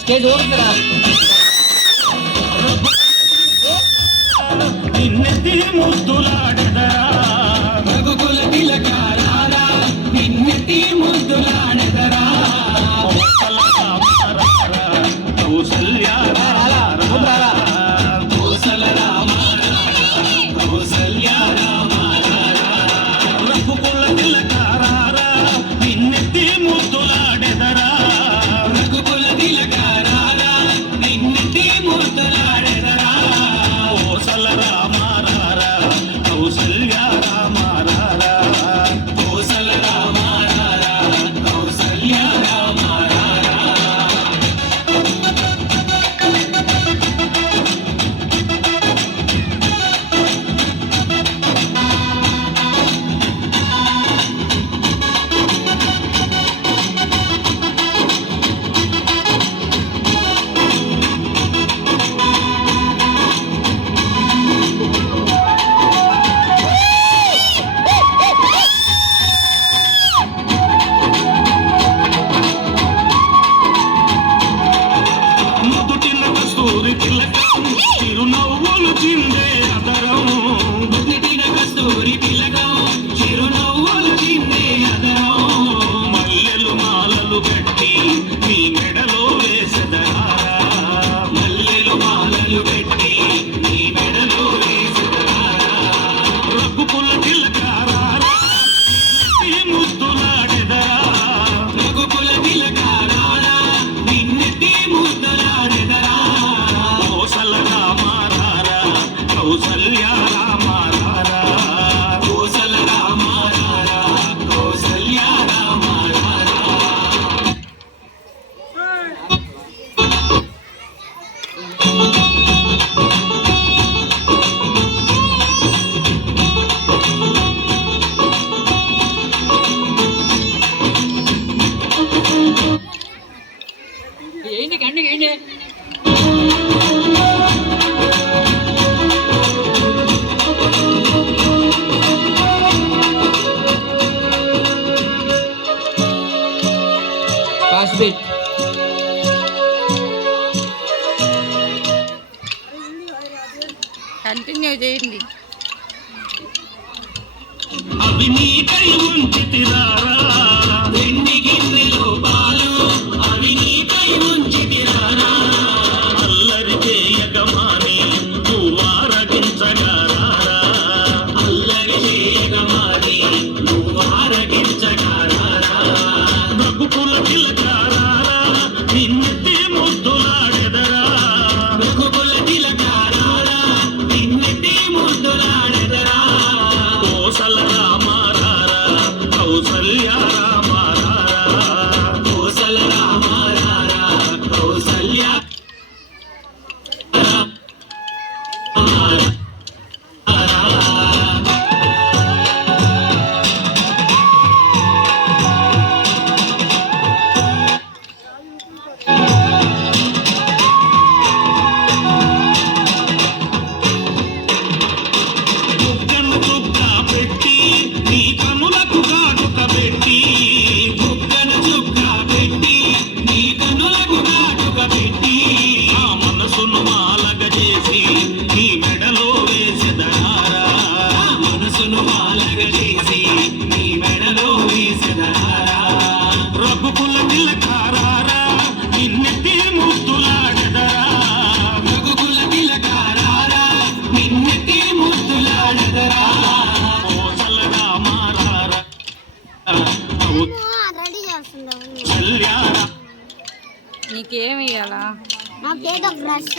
Stage ఓడుతురా నిన్నెత్తి ముద్దులాడెదరా రఘుకుల తిలకారారా నిన్నెత్తి ముద్దులాడెదరా చిరునవ్వులు చిందే అదరం కస్తూరి తిలకం చిరునవ్వులు చిందే అదరం మల్లెలు మాలలు కట్టి నీ మెడలో వేసెదరా మల్లెలు మాలలు కట్టి నీ మెడలో వేసెదరా రఘుకుల తిలకారారా ముద్దులాడెదరా రఘుకుల తిలకారారా నిన్నెత్తి ముద్దులాడెదరా కౌసల రామారారా కౌసల్య రామారారా కోసల రామారారా కౌసల్య రామారారా ఏంటి కండి ఏంటి ఫాస్ట్ బీట్ కంటిన్యూ చేయండి. అవి నీకై ఉంచితిరారా వెండి గిన్నెలో పాలు అవి నీకై ఉంచితిరారా అల్లరి చేయగమాని నువ్వారగించగారా అల్లరి చేయగమాని నువ్వారగించగారా రఘుకుల తిలకారారా నిన్నెత్తి ముద్దులాడెదరా రఘుకుల తిలకారారా నిన్నెత్తి ముద్దులాడెదరా కోసల రామారారా కౌసల్య రామారారా కోసల రామారారా కౌసల్య బుగ్గను చుక్క పెట్టి నీ కనులకు కాటుక పెట్టి బుగ్గను చుక్క పెట్టి నీ కనులకు కాటుక పెట్టి ఆ మనసును మాలగ చేసి నీ మెడలో వేసెదరారా ఆ మనసును మాలగ చేసి నీ మెడలో వేసెదరారా రఘుకుల తిలకారారా నిన్నెత్తి ముద్దులాడెదరా రఘుకుల తిలకారారా నిన్నెత్తి ముద్దులాడెదరా కోసల రామారారా రెడీ చేస్తుందా కౌసల్య నీకేమి ఇవ్వాలా? నాకేదో బ్రష్